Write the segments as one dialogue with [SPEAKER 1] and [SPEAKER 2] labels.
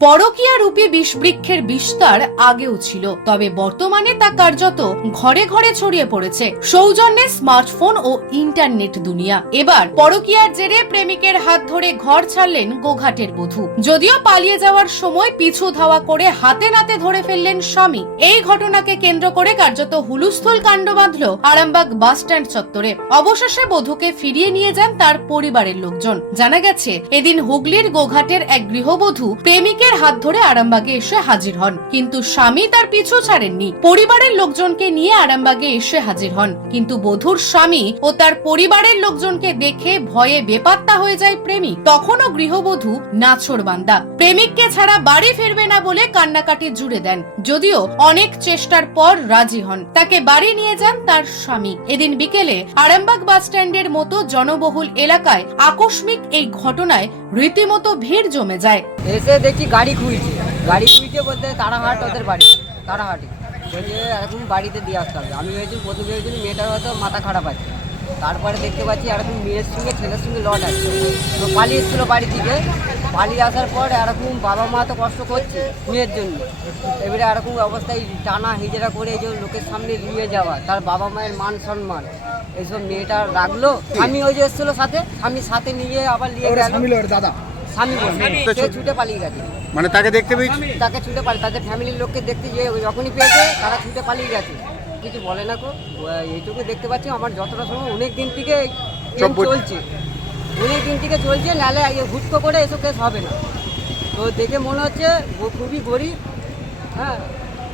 [SPEAKER 1] পরকীয়া রূপী বিষবৃক্ষের বিস্তার আগেও ছিল, তবে বর্তমানে তা কার্যত ঘরে ঘরে ছড়িয়ে পড়েছে। সৌজন্যে স্মার্টফোন ও ইন্টারনেট দুনিয়া। এবার পরকীয়ার জেরে প্রেমিকের হাত ধরে ঘর ছাড়লেন গোঘাটের বধূ। যদিও পালিয়ে যাওয়ার সময় পিছু ধাওয়া করে হাতে নাতে ধরে ফেললেন স্বামী। এই ঘটনাকে কেন্দ্র করে কার্যত হুলুস্থুল কাণ্ড বাঁধল আরামবাগ বাসস্ট্যান্ড চত্বরে। অবশেষে বধূকে ফিরিয়ে নিয়ে যান তার পরিবারের লোকজন। জানা গেছে, এদিন হুগলির গোঘাটের এক গৃহবধূ প্রেমিকের হাত ধরে আরামবাগে এসে হাজির হন। কিন্তু স্বামী তার পিছু ছাড়েননি। পরিবারের লোকজনকে নিয়ে আরামবাগে এসে হাজির হন। কিন্তু বধূর স্বামী ও তার পরিবারের লোকজনকে দেখে ভয়ে বেপাত্তা হয়ে যায় প্রেমিক তখনও গৃহবধূ নাছর বান্দা। প্রেমিককে ছাড়া বাড়ি ফিরবে না বলে কান্নাকাটি জুড়ে দেন। যদিও অনেক চেষ্টার পর রাজি হন। তাকে বাড়ি নিয়ে যান তার স্বামী। এদিন বিকেলে আরামবাগ বাস স্ট্যান্ডের মতো জনবহুল এলাকায় আকস্মিক এই ঘটনায় রীতিমতো ভিড় জমে যায়।
[SPEAKER 2] এসে দেখি গাড়ি খুঁজছে গাড়ি খুঁজছে বলতে তারাহাট ওদের বাড়ি। তারাহাটে বলছে এরকম বাড়িতে দিয়ে আসতে হবে। আমি ভেবেছি প্রথমে ভেবেছিলাম মেয়েটার হয়তো মাথা খারাপ আছে। তারপরে দেখতে পাচ্ছি এরকম মেয়ের সঙ্গে ছেলের সঙ্গে লট আছে। তো পালিয়ে এসেছিল বাড়ি থেকে। পালিয়ে আসার পর এরকম বাবা মা তো কষ্ট করছে মেয়ের জন্য। এবারে এরকম অবস্থায় টানা হিজড়া করে এই যে লোকের সামনে নিয়ে যাওয়া তার বাবা মায়ের মান সম্মান এইসব মেয়েটা রাখল। আমি ওই যে এসেছিল সাথে আমি সাথে নিয়ে আবার নিয়ে
[SPEAKER 3] ওরা
[SPEAKER 2] গেল।
[SPEAKER 3] দাদা।
[SPEAKER 2] স্বামী বলছে। ছুটে পালিয়ে গেছে।
[SPEAKER 3] মানে তাকে দেখতে পেয়েছি
[SPEAKER 2] তাকে ছুটে পালিয়ে তাদের ফ্যামিলির লোককে দেখতে যে যখনই পেয়েছে তারা ছুটে পালিয়ে গেছে। কিছু বলে না কো এইটুকু দেখতে পাচ্ছি আমার যতটা সময় অনেক দিন থেকে চলছে। অনেক দিন থেকে চলছে নালে হুটকো করে এসব কেস হবে না। তো দেখে মনে হচ্ছে ও খুবই গরিব। হ্যাঁ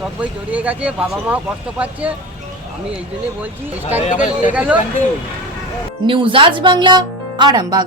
[SPEAKER 2] সবাই জড়িয়ে গেছে বাবা মাও কষ্ট পাচ্ছে। আমি এই জন্যই বলছি স্ট্যান্ড থেকে নিয়ে গেল।
[SPEAKER 1] নিউজ আজ বাংলা আরামবাগ।